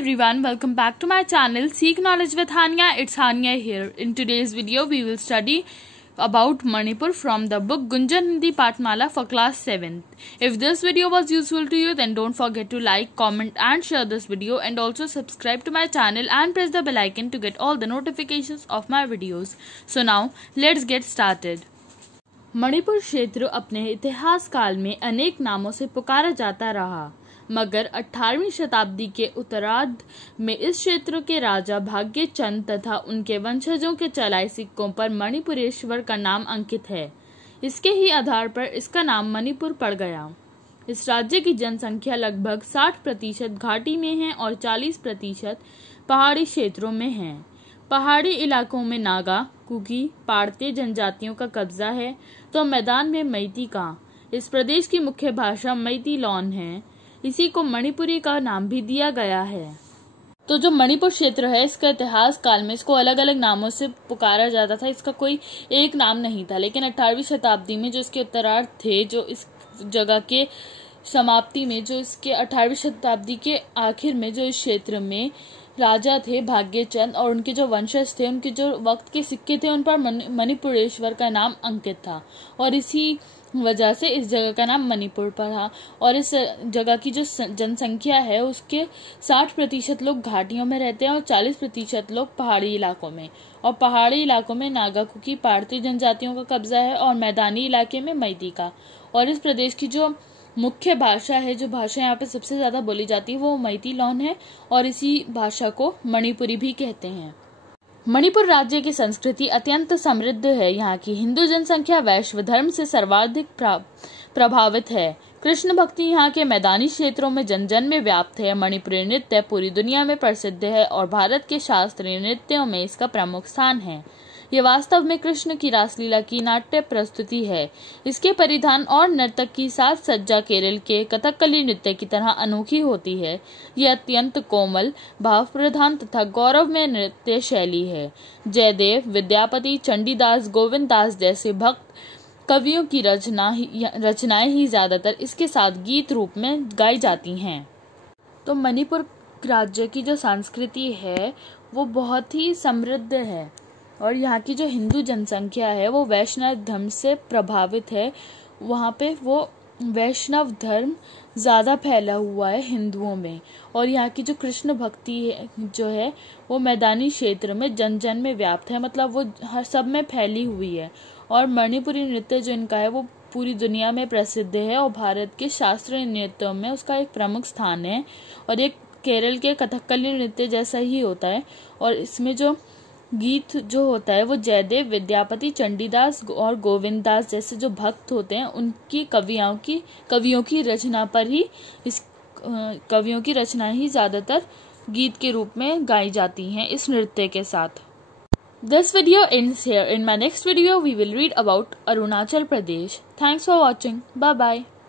everyone, welcome back to my channel Seek Knowledge with Hania. It's Hania here. In today's video we will study about Manipur from the book Gunjan Hindi Pathmala for class 7th. If this video was useful to you, then don't forget to like, comment and share this video, and also subscribe to my channel and press the bell icon to get all the notifications of my videos. So now let's get started. Manipur क्षेत्र अपने इतिहास काल में अनेक नामों से पुकारा जाता रहा, मगर 18वीं शताब्दी के उत्तरार्ध में इस क्षेत्र के राजा भाग्य चंद तथा उनके वंशजों के चलाए सिक्कों पर मणिपुरेश्वर का नाम अंकित है। इसके ही आधार पर इसका नाम मणिपुर पड़ गया। इस राज्य की जनसंख्या लगभग 60% घाटी में है और 40% पहाड़ी क्षेत्रों में है। पहाड़ी इलाकों में नागा, कुकी, पाड़ते जनजातियों का कब्जा है, तो मैदान में मैती का। इस प्रदेश की मुख्य भाषा मैती लॉन है। इसी को मणिपुरी का नाम भी दिया गया है। तो जो मणिपुर क्षेत्र है, इसका इतिहास काल में इसको अलग अलग नामों से पुकारा जाता था। इसका कोई एक नाम नहीं था, लेकिन 18वीं शताब्दी में जो इसके उत्तरार्ध थे, जो इस जगह के समाप्ति में, जो इसके 18वीं शताब्दी के आखिर में जो इस क्षेत्र में राजा थे भाग्यचंद और उनके जो वंशज थे, उनके जो वक्त के सिक्के थे, उन पर मणिपुरेश्वर का नाम अंकित था और इसी वजह से इस जगह का नाम मणिपुर पड़ा। और इस जगह की जो जनसंख्या है, उसके 60% लोग घाटियों में रहते हैं और 40% लोग पहाड़ी इलाकों में। और पहाड़ी इलाकों में नागा, कुकी, पाड़ती जनजातियों का कब्जा है और मैदानी इलाके में मैती का। और इस प्रदेश की जो मुख्य भाषा है, जो भाषा यहाँ पे सबसे ज्यादा बोली जाती है, वो मैती लॉन है और इसी भाषा को मणिपुरी भी कहते हैं। मणिपुर राज्य की संस्कृति अत्यंत समृद्ध है। यहाँ की हिंदू जनसंख्या वैष्णव धर्म से सर्वाधिक प्रभावित है। कृष्ण भक्ति यहाँ के मैदानी क्षेत्रों में जन जन में व्याप्त है। मणिपुरी नृत्य पूरी दुनिया में प्रसिद्ध है और भारत के शास्त्रीय नृत्यों में इसका प्रमुख स्थान है। ये वास्तव में कृष्ण की रासलीला की नाट्य प्रस्तुति है। इसके परिधान और नर्तक की साज सज्जा केरल के कथकली नृत्य की तरह अनोखी होती है। यह अत्यंत कोमल, भाव प्रधान तथा गौरवमय नृत्य शैली है। जयदेव, विद्यापति, चंडीदास, गोविंद दास जैसे भक्त कवियों की रचनाएं ही ज्यादातर इसके साथ गीत रूप में गाई जाती हैं। तो मणिपुर राज्य की जो संस्कृति है वो बहुत ही समृद्ध है और यहाँ की जो हिंदू जनसंख्या है वो वैष्णव धर्म से प्रभावित है। वहाँ पे वो वैष्णव धर्म ज़्यादा फैला हुआ है हिंदुओं में। और यहाँ की जो कृष्ण भक्ति है जो है वो मैदानी क्षेत्र में जन जन में व्याप्त है, मतलब वो हर सब में फैली हुई है। और मणिपुरी नृत्य जो इनका है वो पूरी दुनिया में प्रसिद्ध है और भारत के शास्त्रीय नृत्यों में उसका एक प्रमुख स्थान है। और एक केरल के कथकली नृत्य जैसा ही होता है। और इसमें जो गीत जो होता है वो जयदेव, विद्यापति, चंडीदास और गोविंद दास जैसे जो भक्त होते हैं उनकी कवियों की रचना पर ही कवियों की रचना ही ज्यादातर गीत के रूप में गाई जाती हैं इस नृत्य के साथ। This video ends here. In my next video we will read about Arunachal Pradesh. Thanks for watching. Bye bye.